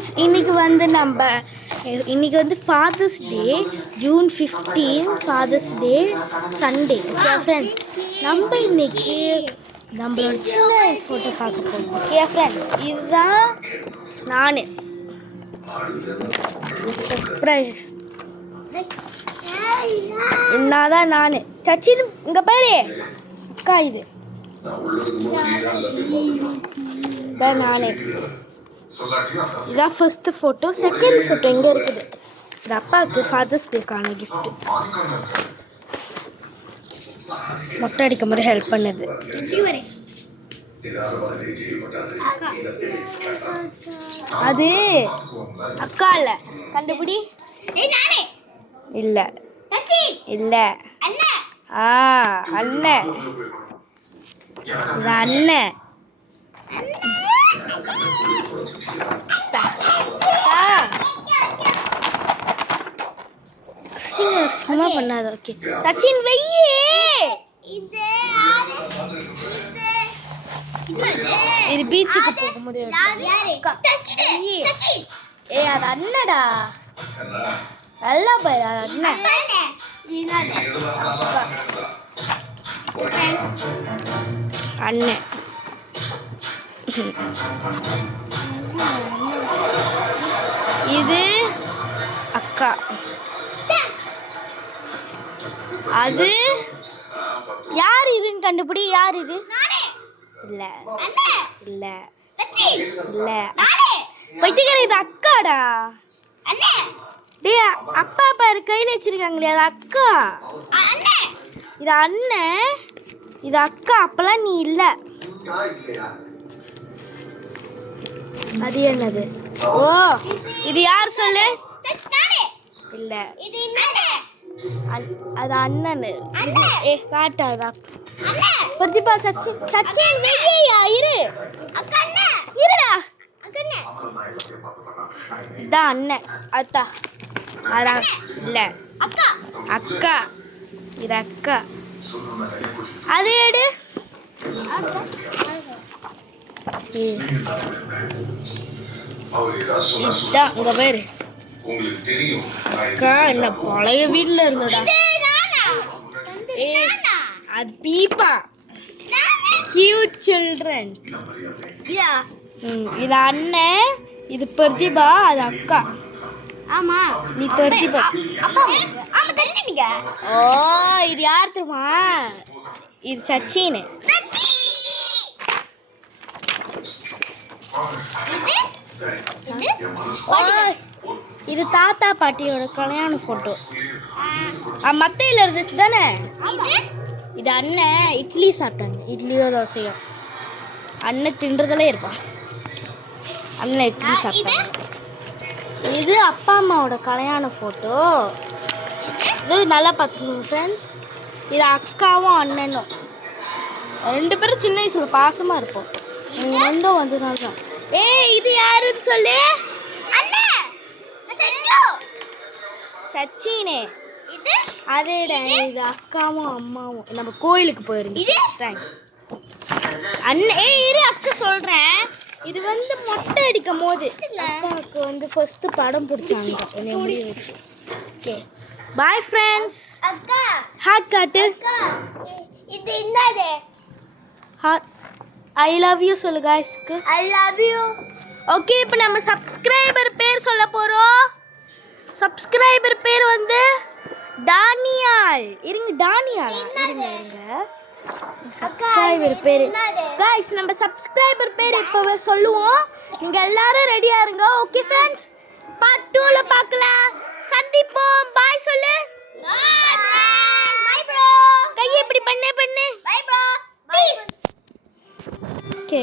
Friends இன்னைக்கு வந்து Father's Day June 15 Father's Day Sunday. Okay friends, நம்ம இன்னைக்கு நம்மளோட சின்ன வயசு ஃபோட்டோ பார்க்க போகிறோம். ஓகே ஃப்ரெண்ட்ஸ், இதுதான் நான் சர்ப்ரைஸ். என்னதான் நான் சச்சின் இங்கே பாரு அக்கா, இதான் நானே. இதான் ஃபர்ஸ்ட் ஃபோட்டோ. செகண்ட் ஃபோட்டோ எங்கே இருக்குது? இது அப்பாவுக்கு ஃபாதர்ஸ் டேக்கான கிஃப்ட். மொட்டை அடிக்க மாதிரி ஹெல்ப் பண்ணது. அது அக்கா இல்லை, கண்டுபிடி. இல்லை இல்லை, அண்ணன். இது அண்ணன். சும்மா பண்ணாத. ஓகே சச்சின் வெய்யே. இது பீச்சுக்கு போகும்போது ஏ அது அண்ணடா. நல்லா பாரு, அது அண்ணன். அண்ணன் இது அக்கா. அது யார் இதுன்னு கண்டுபிடி. யார் இது? இல்ல இல்ல இல்ல பைத்தியக்கார, இது அக்காடா. டேய், அப்பா பாரு கையில் வச்சிருக்காங்களே, அது அக்கா. இது அண்ணன், இது அக்கா. அப்பெல்லாம் நீ இல்ல. அது என்னது? ஓ, இது யார் சொல்லு? இல்ல, அது அண்ணன். ஏ காட்டாதா பிரதிபா. சச்சின் வெய்யா, இருடா. இதான் அண்ணன். அத்தா அதான் இல்ல அக்கா. இது அக்கா. அது எடு. இதான் இங்க பேரு அக்கா. என்ன பழைய வீட்டுல இருந்தடா. அது பீப்பா. Cute children. இது அண்ணன், இது பிரதிபா, அது அக்கா. ஆமா, நீ பிரதிபா. ஓ, இது யார் தெரியுமா? இது சச்சின். இது தாத்தா பாட்டியோட கல்யாண போட்டோ. மத்தையில இருந்துச்சு தானே. இது அண்ணன் இட்லி சாப்பிட்டாங்க. இட்லியோ தோசையோ. அண்ணன் தின்றதுல இருப்பான். அண்ணன் இட்லி சாப்பிட்டாங்க. இது அப்பா அம்மாவோட கல்யாண ஃபோட்டோ. இது நல்லா பார்த்துக்கோங்க ஃப்ரெண்ட்ஸ். இது அக்காவும் அண்ணனும். ரெண்டு பேரும் சின்ன வயசுல பாசமாக இருப்போம். நீங்கள் ரெண்டும் வந்ததுனால தான். இது யாருன்னு சொல்லு. சச்சினே. அதேடா, இது அக்காவும் அம்மாவும் நம்ம கோயிலுக்கு போயிருந்தோம் ஃபர்ஸ்ட் டைம். அண்ணன் இரு அக்கா சொல்கிறேன். இது வந்து மொட்டை அடிக்கும் போது அக்காவுக்கு வந்து ஃபர்ஸ்ட் படம் பிடிச்சாங்க என்னைய முடிய வச்சு. Okay bye friends. ஹார்ட் காட்டு. இது என்னது? ஹார்ட். ஐ லவ் யூ சொல்லு காய்ஸ்க்கு. I love you. ஓகே, இப்போ நம்ம சப்ஸ்கிரைபர் பேர் சொல்ல போகிறோம். சப்ஸ்கிரைபர் பேர் வந்து டானியால். இருங்க, டானியால். இருங்க சப்ஸ்கிரைபர் பேர் गाइस, நம்ம சப்ஸ்கிரைபர் பேர் இப்பவே சொல்லுவோம். நீங்க எல்லாரும் ரெடியா இருங்க. ஓகே ஃப்ரெண்ட்ஸ், பார்ட் 2ல பார்க்கலாம். சந்திப்போம். பாய் சொல்லு. Bye bro. கையை இப்படி பண்ணு. Bye bro. பீஸ். ஓகே.